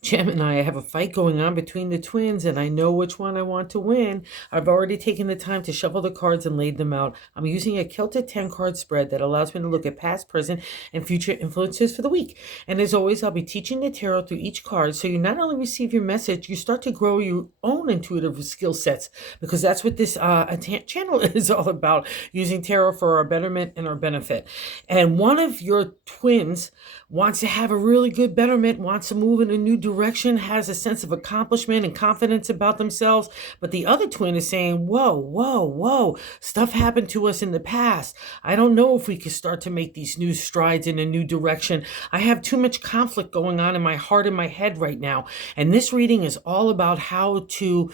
Gemini, I have a fight going on between the twins, and I know which one I want to win. I've already taken the time to shuffle the cards and laid them out. I'm using a Celtic 10 card spread that allows me to look at past, present, and future influences for the week. And as always, I'll be teaching the tarot through each card so you not only receive your message, you start to grow your own intuitive skill sets, because that's what this channel is all about, using tarot for our betterment and our benefit. And one of your twins wants to have a really good betterment, wants to move in a new direction, has a sense of accomplishment and confidence about themselves. But the other twin is saying, whoa, whoa, whoa, stuff happened to us in the past. I don't know if we can start to make these new strides in a new direction. I have too much conflict going on in my heart and my head right now. And this reading is all about how to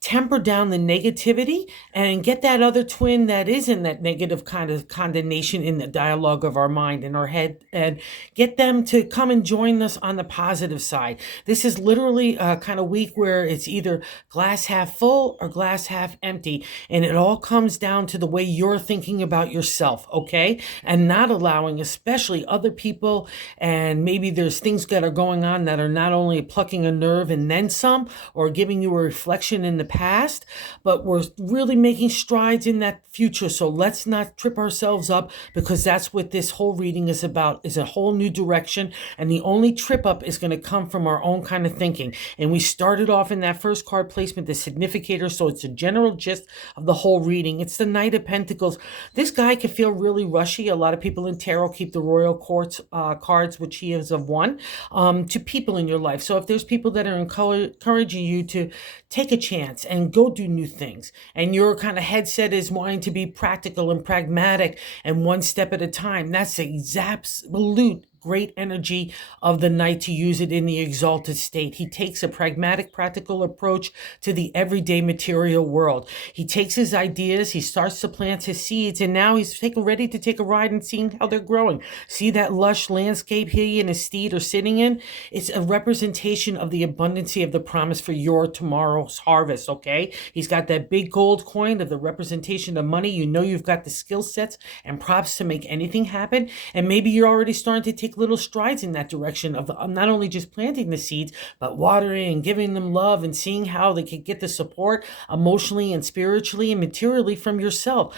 temper down the negativity and get that other twin that is in that negative kind of condemnation in the dialogue of our mind and our head, and get them to come and join us on the positive side. This is literally a kind of week where it's either glass half full or glass half empty, and it all comes down to the way you're thinking about yourself, okay? And not allowing especially other people, and maybe there's things that are going on that are not only plucking a nerve and then some, or giving you a reflection in the past, but we're really making strides in that future. So let's not trip ourselves up, because that's what this whole reading is about, is a whole new direction. And the only trip up is going to come from our own kind of thinking. And we started off in that first card placement, the significator. So it's a general gist of the whole reading. It's the Knight of Pentacles. This guy can feel really rushy. A lot of people in tarot keep the Royal Quartz cards, which he is of one, to people in your life. So if there's people that are encouraging you to take a chance and go do new things, and your kind of headset is wanting to be practical and pragmatic and one step at a time, that's the absolute great energy of the Knight to use it in the exalted state. He takes a pragmatic, practical approach to the everyday material world. He takes his ideas, he starts to plant his seeds, and now he's ready to take a ride and seeing how they're growing. See that lush landscape he and his steed are sitting in? It's a representation of the abundancy of the promise for your tomorrow's harvest, okay? He's got that big gold coin of the representation of money. You know you've got the skill sets and props to make anything happen, and maybe you're already starting to take little strides in that direction of not only just planting the seeds, but watering and giving them love and seeing how they can get the support emotionally and spiritually and materially from yourself.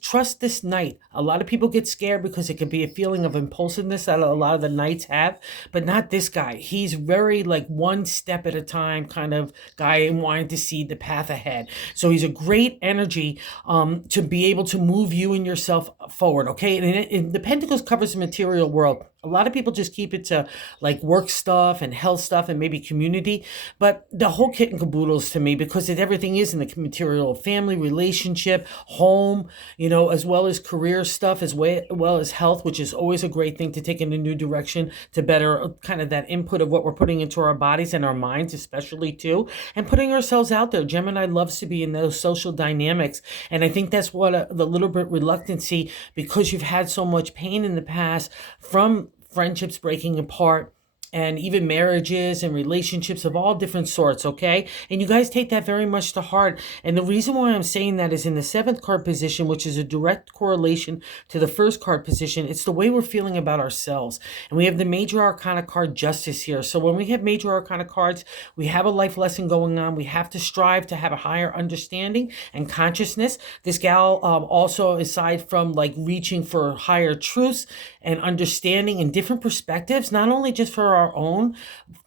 Trust this Knight. A lot of people get scared because it can be a feeling of impulsiveness that a lot of the Knights have, but not this guy. He's very like one step at a time kind of guy and wanting to see the path ahead. So he's a great energy to be able to move you and yourself forward, okay? And the Pentacles covers the material world. A lot of people just keep it to like work stuff and health stuff and maybe community, but the whole kit and caboodles to me, because everything is in the material, family, relationship, home, as well as career stuff, as well as health, which is always a great thing to take in a new direction to better kind of that input of what we're putting into our bodies and our minds, especially too, and putting ourselves out there. Gemini loves to be in those social dynamics. And I think that's what the little bit reluctancy, because you've had so much pain in the past from friendships breaking apart, and even marriages and relationships of all different sorts, okay? And you guys take that very much to heart. And the reason why I'm saying that is in the 7th card position, which is a direct correlation to the 1st card position, it's the way we're feeling about ourselves. And we have the Major Arcana card Justice here. So when we have Major Arcana cards, we have a life lesson going on. We have to strive to have a higher understanding and consciousness. This gal also, aside from like reaching for higher truths and understanding and different perspectives, not only just for our own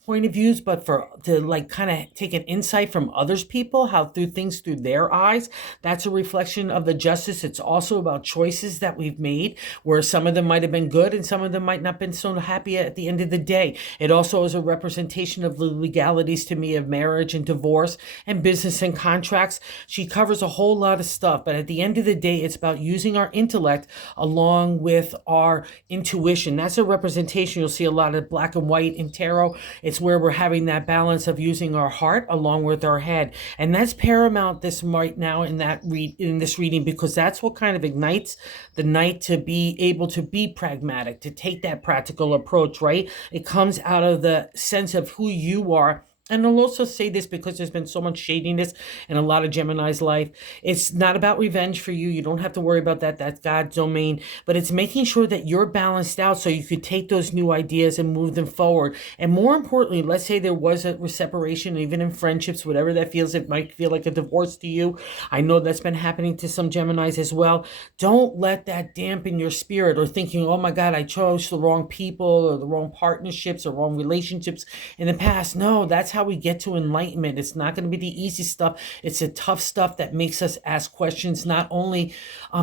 point of views, but to like kind of take an insight from others people, how through things through their eyes. That's a reflection of the Justice. It's also about choices that we've made, where some of them might have been good and some of them might not have been so happy at the end of the day. It also is a representation of the legalities to me of marriage and divorce and business and contracts. She covers a whole lot of stuff, but at the end of the day, it's about using our intellect along with our intuition. That's a representation. You'll see a lot of black and white in tarot. It's where we're having that balance of using our heart along with our head. And that's paramount this right now in this reading, because that's what kind of ignites the Knight to be able to be pragmatic, to take that practical approach, right? It comes out of the sense of who you are And I'll also say this because there's been so much shadiness in a lot of Gemini's life. It's not about revenge for you. You don't have to worry about that. That's God's domain. But it's making sure that you're balanced out so you could take those new ideas and move them forward. And more importantly, let's say there was a separation, even in friendships, whatever that feels, it might feel like a divorce to you. I know that's been happening to some Geminis as well. Don't let that dampen your spirit or thinking, oh my God, I chose the wrong people or the wrong partnerships or wrong relationships in the past. No, that's how we get to enlightenment. It's not going to be the easy stuff. It's the tough stuff that makes us ask questions, not only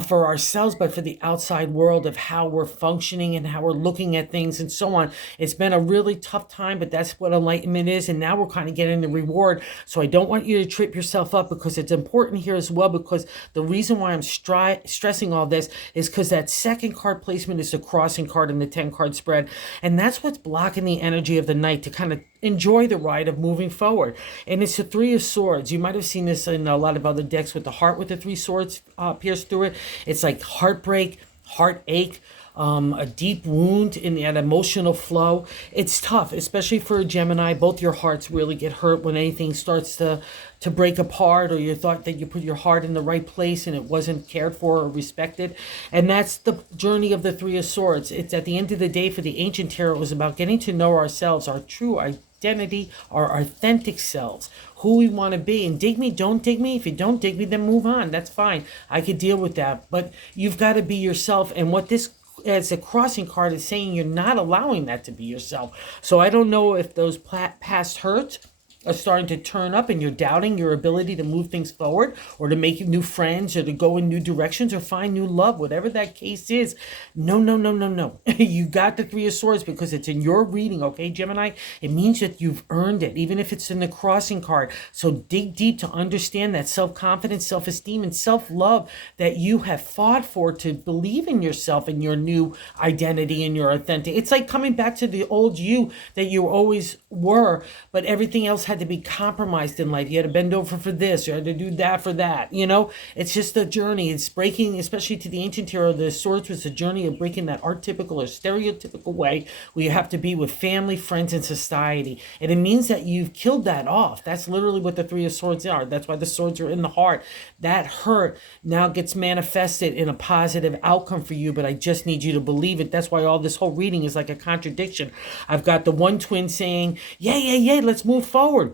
for ourselves, but for the outside world of how we're functioning and how we're looking at things and so on. It's been a really tough time, but that's what enlightenment is. And now we're kind of getting the reward. So I don't want you to trip yourself up, because it's important here as well, because the reason why I'm stressing all this is because that second card placement is the crossing card in the 10 card spread. And that's what's blocking the energy of the night to kind of enjoy the ride of moving forward. And it's the Three of Swords. You might have seen this in a lot of other decks with the heart with the three swords pierced through it. It's like heartbreak, heartache, a deep wound in that emotional flow. It's tough, especially for a Gemini. Both your hearts really get hurt when anything starts to break apart, or you thought that you put your heart in the right place and it wasn't cared for or respected. And that's the journey of the Three of Swords. It's at the end of the day, for the ancient tarot, it was about getting to know ourselves, our true identity, our authentic selves, who we want to be. And dig me, don't dig me. If you don't dig me, then move on. That's fine. I could deal with that. But you've got to be yourself. And what this as a crossing card is saying, you're not allowing that to be yourself. So I don't know if those past hurts are starting to turn up and you're doubting your ability to move things forward, or to make new friends, or to go in new directions, or find new love, whatever that case is. No. You got the Three of Swords because it's in your reading, okay, Gemini? It means that you've earned it, even if it's in the crossing card. So dig deep to understand that self-confidence, self-esteem, and self-love that you have fought for, to believe in yourself and your new identity and your authentic. It's like coming back to the old you that you always were, but everything else had to be compromised in life. You had to bend over for this, you had to do that for that. It's just a journey. It's breaking, especially to the ancient tarot, the swords was a journey of breaking that archetypical or stereotypical way where you have to be with family, friends, and society. And it means that you've killed that off. That's literally what the Three of Swords are. That's why the swords are in the heart. That hurt now gets manifested in a positive outcome for you, but I just need you to believe it. That's why all this whole reading is like a contradiction. I've got the one twin saying, yeah, let's move forward.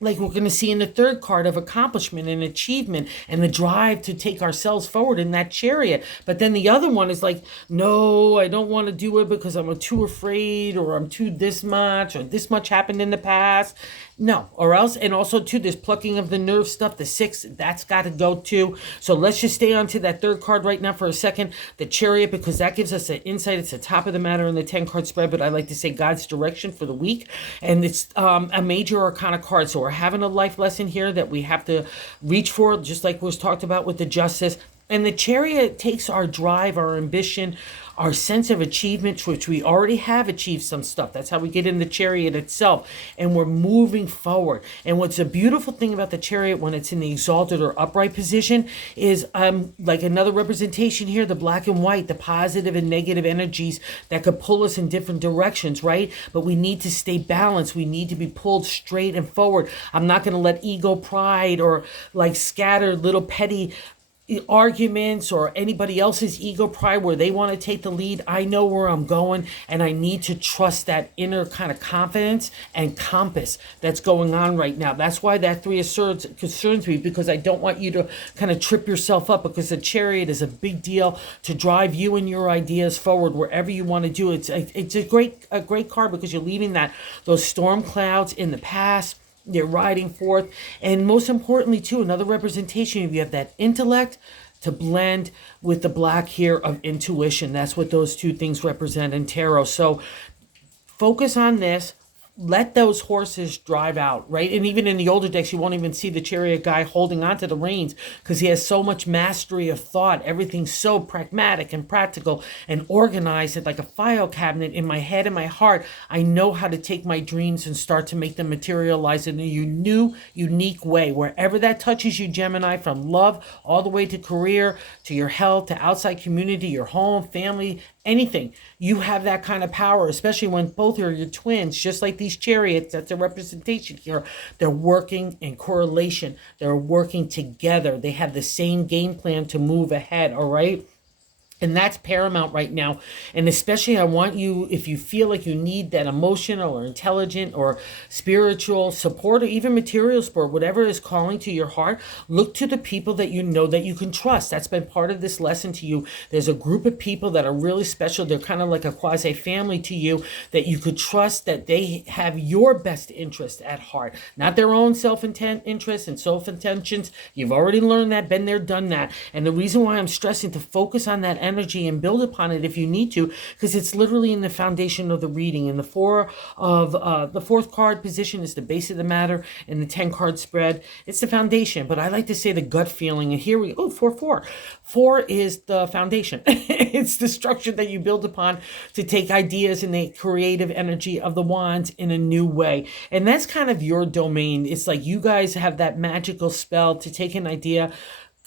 Like we're going to see in the third card of accomplishment and achievement and the drive to take ourselves forward in that Chariot. But then the other one is like, no, I don't want to do it because I'm too afraid, or I'm too this much, or this much happened in the past. No, or else, and also too, this plucking of the nerve stuff, the 6, that's got to go too. So let's just stay on to that third card right now for a second, the Chariot, because that gives us an insight. It's the top of the matter in the 10 card spread, but I like to say God's direction for the week. And it's a major arcana card. So we're having a life lesson here that we have to reach for, just like was talked about with the Justice. And the Chariot takes our drive, our ambition, our sense of achievement, which we already have achieved some stuff. That's how we get in the Chariot itself. And we're moving forward. And what's a beautiful thing about the Chariot when it's in the exalted or upright position is like another representation here, the black and white, the positive and negative energies that could pull us in different directions, right? But we need to stay balanced. We need to be pulled straight and forward. I'm not going to let ego, pride, or like scattered little petty arguments or anybody else's ego, pride, where they want to take the lead. I know where I'm going, and I need to trust that inner kind of confidence and compass that's going on right now. That's why that Three of Swords concerns me, because I don't want you to kind of trip yourself up, because the Chariot is a big deal to drive you and your ideas forward wherever you want to do. It's a great card, because you're leaving those storm clouds in the past. They're riding forth. And most importantly, too, another representation, you have that intellect to blend with the black here of intuition. That's what those two things represent in tarot. So focus on this. Let those horses drive out, right? And even in the older decks, you won't even see the Chariot guy holding onto the reins, because he has so much mastery of thought. Everything's so pragmatic and practical and organized. It's like a file cabinet in my head and my heart. I know how to take my dreams and start to make them materialize in a new, unique way. Wherever that touches you, Gemini, from love all the way to career, to your health, to outside community, your home, family, anything, you have that kind of power, especially when both are your twins, just like the these chariots, that's a representation here. They're working in correlation. They're working together. They have the same game plan to move ahead, all right? And that's paramount right now. And especially, I want you, if you feel like you need that emotional or intelligent or spiritual support or even material support, whatever is calling to your heart, look to the people that you know that you can trust. That's been part of this lesson to you. There's a group of people that are really special. They're kind of like a quasi family to you that you could trust, that they have your best interest at heart, not their own self-interest and self-intentions. You've already learned that, been there, done that. And the reason why I'm stressing to focus on that energy and build upon it if you need to, because it's literally in the foundation of the reading. And the the fourth card position is the base of the matter, and the 10 card spread, it's the foundation. But I like to say the gut feeling. And here we go. 4 is the foundation. It's the structure that you build upon to take ideas and the creative energy of the wands in a new way. And that's kind of your domain. It's like you guys have that magical spell to take an idea,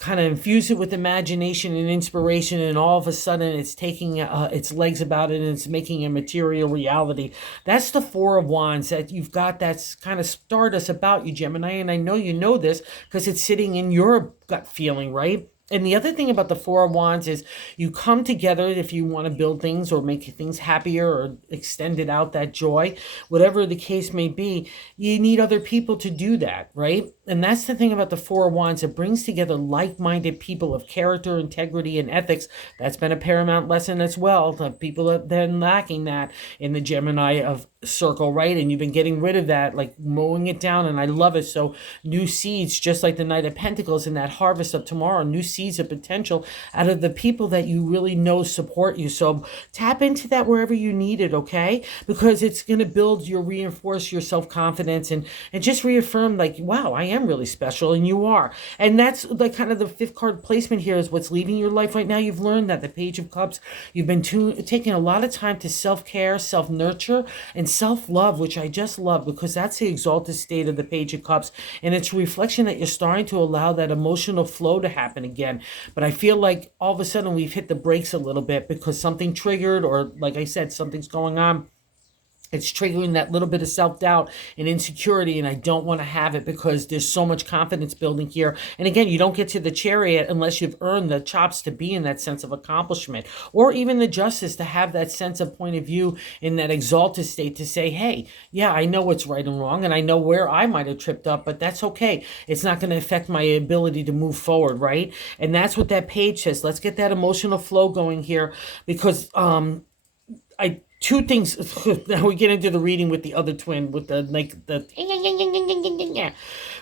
kind of infuse it with imagination and inspiration, and all of a sudden it's taking its legs about it and it's making a material reality. That's the 4 of Wands that you've got. That's kind of stardust about you, Gemini, and I know you know this because it's sitting in your gut feeling, right? And the other thing about the 4 of Wands is you come together if you want to build things or make things happier or extend it out, that joy, whatever the case may be, you need other people to do that, right? And that's the thing about the 4 of Wands. It brings together like-minded people of character, integrity, and ethics. That's been a paramount lesson as well. The people have been lacking that in the Gemini of circle, right? And you've been getting rid of that, like mowing it down, and I love it. So new seeds, just like the Knight of Pentacles in that harvest of tomorrow, new seeds of potential out of the people that you really know support you. So tap into that wherever you need it, okay? Because it's going to reinforce your self-confidence and just reaffirm, like, wow, I am really special, and you are. And that's like kind of the 5th card placement here is what's leaving your life right now. You've learned that the Page of Cups, you've been taking a lot of time to self-care, self-nurture, and self-love, which I just love because that's the exalted state of the Page of Cups. And it's a reflection that you're starting to allow that emotional flow to happen again. But I feel like all of a sudden we've hit the brakes a little bit because something triggered, or like I said, something's going on. It's triggering that little bit of self-doubt and insecurity, and I don't want to have it because there's so much confidence building here. And again, you don't get to the Chariot unless you've earned the chops to be in that sense of accomplishment, or even the Justice to have that sense of point of view in that exalted state to say, hey, yeah, I know what's right and wrong, and I know where I might have tripped up, but that's okay. It's not going to affect my ability to move forward, right? And that's what that page says. Let's get that emotional flow going here because two things. Now we get into the reading with the other twin with the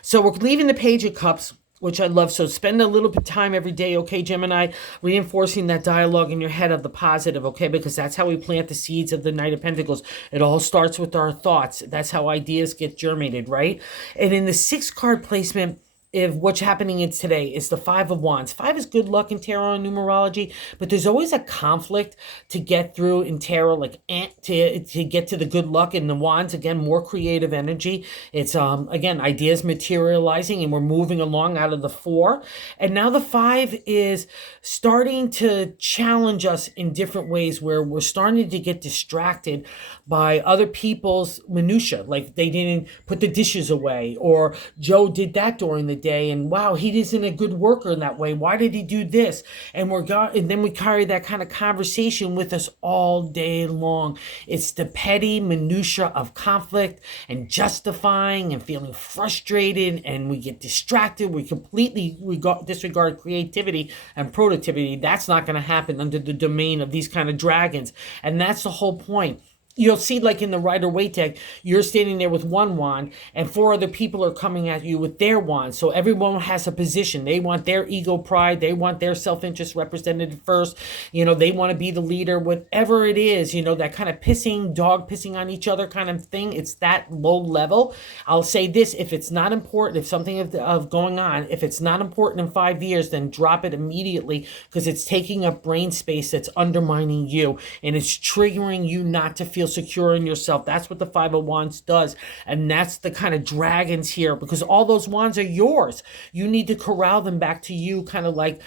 so we're leaving the Page of Cups, which I love. So spend a little bit of time every day, okay, Gemini, reinforcing that dialogue in your head of the positive, okay, because that's how we plant the seeds of the Knight of Pentacles. It all starts with our thoughts. That's how ideas get germinated, right? And in the 6th card placement, if what's happening in today is the 5 of Wands. 5 is good luck in tarot and numerology, but there's always a conflict to get through in tarot, like to get to the good luck. In the Wands, again, more creative energy. It's again, ideas materializing, and we're moving along out of the 4. And now the 5 is starting to challenge us in different ways, where we're starting to get distracted by other people's minutia, like they didn't put the dishes away, or Joe did that during the day, and wow, he isn't a good worker in that way. Why did he do this? And then we carry that kind of conversation with us all day long. It's the petty minutia of conflict and justifying and feeling frustrated, and we get distracted. We completely disregard creativity and productivity. That's not going to happen under the domain of these kind of dragons, and that's the whole point. You'll see, like in the Rider-Waite deck, you're standing there with one wand and 4 other people are coming at you with their wands. So everyone has a position. They want their ego pride. They want their self-interest represented first. They want to be the leader, whatever it is, that kind of dog pissing on each other kind of thing. It's that low level. I'll say this, if it's not important, if something of going on, if it's not important in 5 years, then drop it immediately, because it's taking up brain space that's undermining you, and it's triggering you not to feel secure in yourself. That's what the 5 of Wands does. And that's the kind of dragons here, because all those wands are yours. You need to corral them back to you, kind of like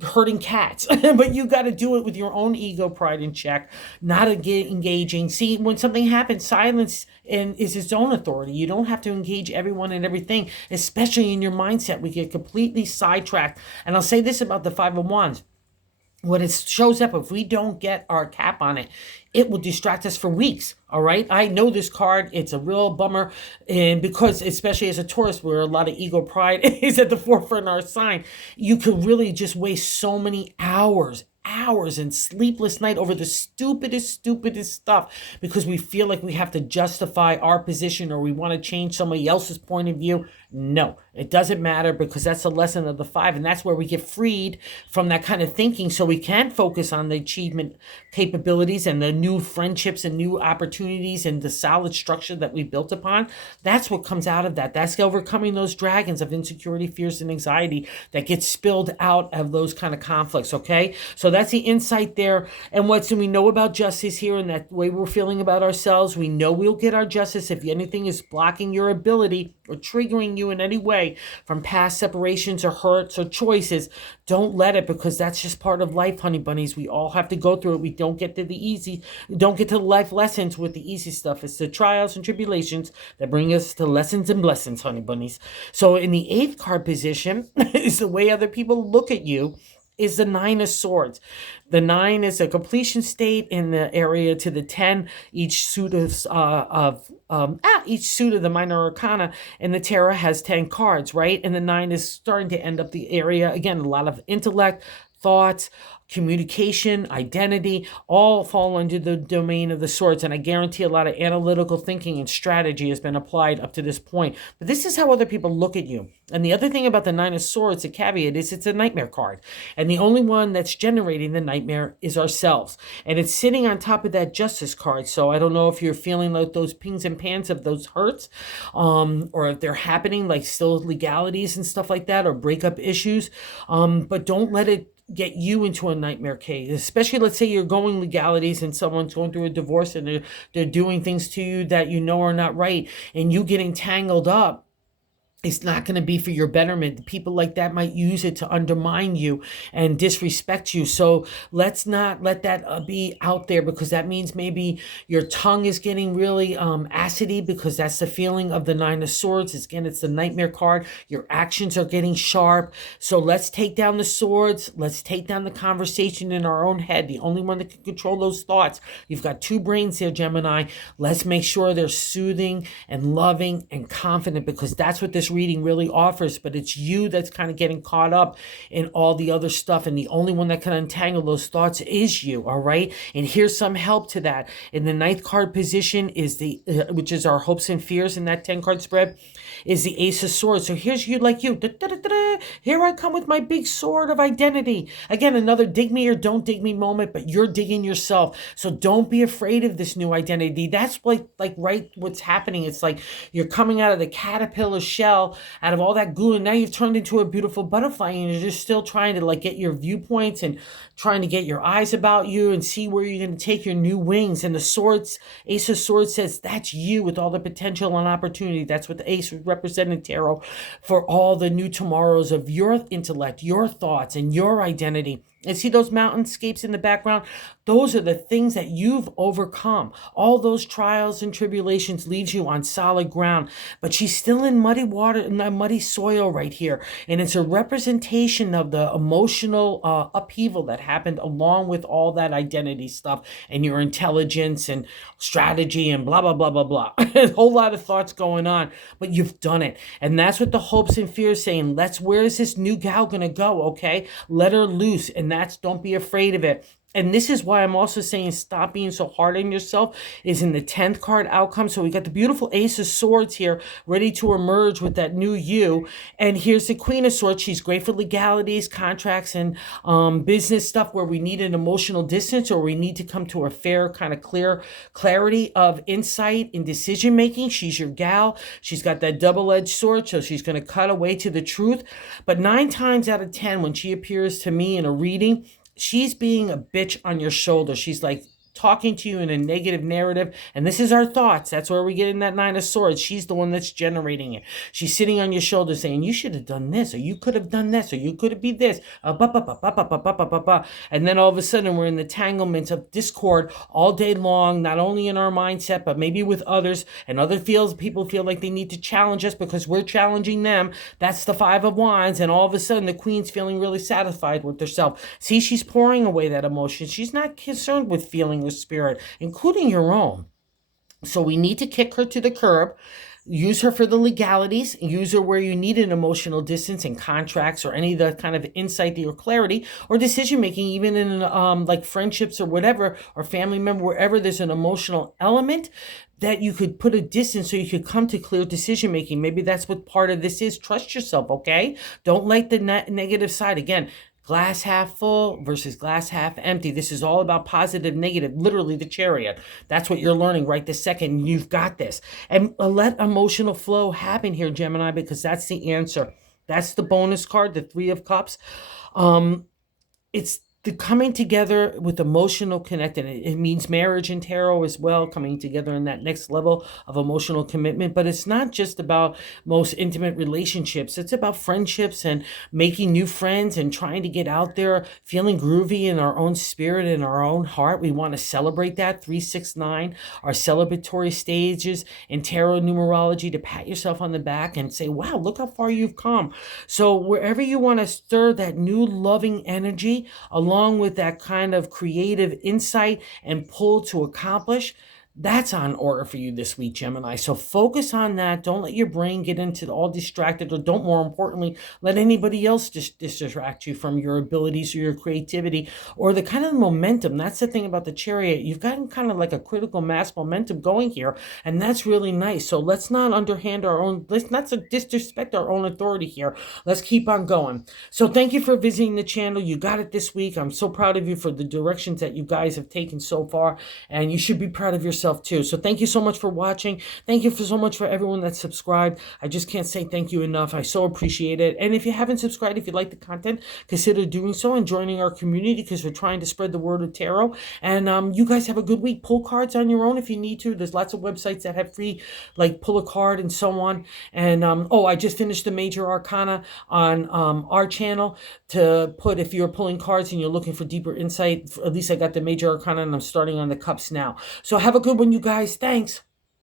hurting cats. But you got to do it with your own ego pride in check, not engaging. See, when something happens, silence is its own authority. You don't have to engage everyone and everything, especially in your mindset. We get completely sidetracked. And I'll say this about the Five of Wands. When it shows up, if we don't get our cap on it, it will distract us for weeks. All right. I know this card. It's a real bummer. And because, especially as a Taurus, where a lot of ego pride is at the forefront of our sign, you could really just waste so many hours and sleepless night over the stupidest stuff because we feel like we have to justify our position or we want to change somebody else's point of view. No, it doesn't matter, because that's the lesson of the five, and that's where we get freed from that kind of thinking so we can focus on the achievement capabilities and the new friendships and new opportunities and the solid structure that we built upon. That's what comes out of that. That's overcoming those dragons of insecurity, fears, and anxiety that get spilled out of those kind of conflicts, okay? So that's the insight there. And what we know about justice here and that way we're feeling about ourselves, we know we'll get our justice. If anything is blocking your ability or triggering you in any way from past separations or hurts or choices, don't let it, because that's just part of life, honey bunnies. We all have to go through it. We don't get to the life lessons with the easy stuff. It's the trials and tribulations that bring us to lessons and blessings, honey bunnies. So in the 8th card position is the way other people look at you, is the 9 of Swords. The 9 is a completion state in the area to the 10. Each suit of the minor arcana in the tarot has 10 cards, right? And the 9 is starting to end up the area. Again, a lot of intellect, thoughts, communication, identity, all fall under the domain of the swords. And I guarantee a lot of analytical thinking and strategy has been applied up to this point. But this is how other people look at you. And the other thing about the 9 of Swords, the caveat, is it's a nightmare card. And the only one that's generating the nightmare is ourselves. And it's sitting on top of that Justice card. So I don't know if you're feeling like those pings and pans of those hurts, or if they're happening, like still legalities and stuff like that, or breakup issues. But don't let it get you into a nightmare case, especially let's say you're going legalities and someone's going through a divorce and they're doing things to you that you know are not right, and you getting tangled up. It's not going to be for your betterment. People like that might use it to undermine you and disrespect you. So let's not let that be out there, because that means maybe your tongue is getting really acidy, because that's the feeling of the 9 of Swords. It's the nightmare card. Your actions are getting sharp. So let's take down the swords. Let's take down the conversation in our own head. The only one that can control those thoughts. You've got 2 brains here, Gemini. Let's make sure they're soothing and loving and confident, because that's what this reading really offers. But it's you that's kind of getting caught up in all the other stuff, and the only one that can untangle those thoughts is you. All right, and here's some help to that. In the 9th card position is the which is our hopes and fears in that 10 card spread, is the Ace of Swords. So here's you, like you. Here I come with my big sword of identity. Again, another dig me or don't dig me moment, but you're digging yourself. So don't be afraid of this new identity. That's like right what's happening. It's like you're coming out of the caterpillar shell, out of all that glue, and now you've turned into a beautiful butterfly, and you're just still trying to like get your viewpoints and trying to get your eyes about you and see where you're going to take your new wings. And the swords, Ace of Swords, says that's you with all the potential and opportunity. That's what the Ace represented tarot for all the new tomorrows of your intellect, your thoughts, and your identity. And see those mountainscapes in the background? Those are the things that you've overcome. All those trials and tribulations leaves you on solid ground. But she's still in muddy water, in that muddy soil right here. And it's a representation of the emotional upheaval that happened along with all that identity stuff and your intelligence and strategy and blah, blah, blah, blah, blah. A whole lot of thoughts going on, but you've done it. And that's what the hopes and fears saying. Where is this new gal going to go? Okay, let her loose. And don't be afraid of it. And this is why I'm also saying stop being so hard on yourself, is in the 10th card outcome. So we got the beautiful Ace of Swords here ready to emerge with that new you. And here's the Queen of Swords. She's great for legalities, contracts, and business stuff where we need an emotional distance, or we need to come to a fair kind of clarity of insight in decision making. She's your gal. She's got that double-edged sword, so she's going to cut away to the truth. But 9 times out of 10, when she appears to me in a reading, she's being a bitch on your shoulder. She's like talking to you in a negative narrative, and this is our thoughts. That's where we get in that Nine of Swords. She's the one that's generating it. She's sitting on your shoulder saying, you should have done this, or you could have done this, or you could have be this, and then all of a sudden we're in the tanglements of discord all day long, not only in our mindset, but maybe with others, and people feel like they need to challenge us because we're challenging them. That's the Five of Wands, and all of a sudden the Queen's feeling really satisfied with herself. See, she's pouring away that emotion. She's not concerned with feeling the spirit, including your own. So we need to kick her to the curb. Use her for the legalities. Use her where you need an emotional distance in contracts or any of the kind of insight or clarity or decision making, even in like friendships or whatever, or family member, wherever there's an emotional element that you could put a distance so you could come to clear decision making. Maybe that's what part of this is. Trust yourself, okay? Don't let the negative side, again, glass half full versus glass half empty. This is all about positive, negative, literally the Chariot. That's what you're learning right this second. You've got this. And let emotional flow happen here, Gemini, because that's the answer. That's the bonus card, the Three of Cups. It's the coming together with emotional connected. It means marriage in tarot as well, coming together in that next level of emotional commitment. But it's not just about most intimate relationships. It's about friendships and making new friends and trying to get out there, feeling groovy in our own spirit and our own heart. We want to celebrate that. 3, 6, 9, our celebratory stages in tarot numerology, to pat yourself on the back and say, wow, look how far you've come. So wherever you want to stir that new loving energy, along with that kind of creative insight and pull to accomplish, that's on order for you this week, Gemini. So focus on that. Don't let your brain get into all distracted, or don't, more importantly, let anybody else distract you from your abilities or your creativity or the kind of momentum. That's the thing about the Chariot. You've gotten kind of like a critical mass momentum going here, and that's really nice. So let's not underhand our own, let's not disrespect our own authority here. Let's keep on going. So thank you for visiting the channel. You got it this week. I'm so proud of you for the directions that you guys have taken so far, and you should be proud of yourself too. So thank you so much for watching. Thank you so much for everyone that's subscribed. I just can't say thank you enough. I so appreciate it. And if you haven't subscribed, if you like the content, consider doing so and joining our community, because we're trying to spread the word of tarot. And you guys have a good week. Pull cards on your own if you need to. There's lots of websites that have free, like pull a card and so on. And oh, I just finished the major arcana on our channel to put, if you're pulling cards and you're looking for deeper insight, at least I got the major arcana and I'm starting on the cups now. So have a good one, you guys. Thanks.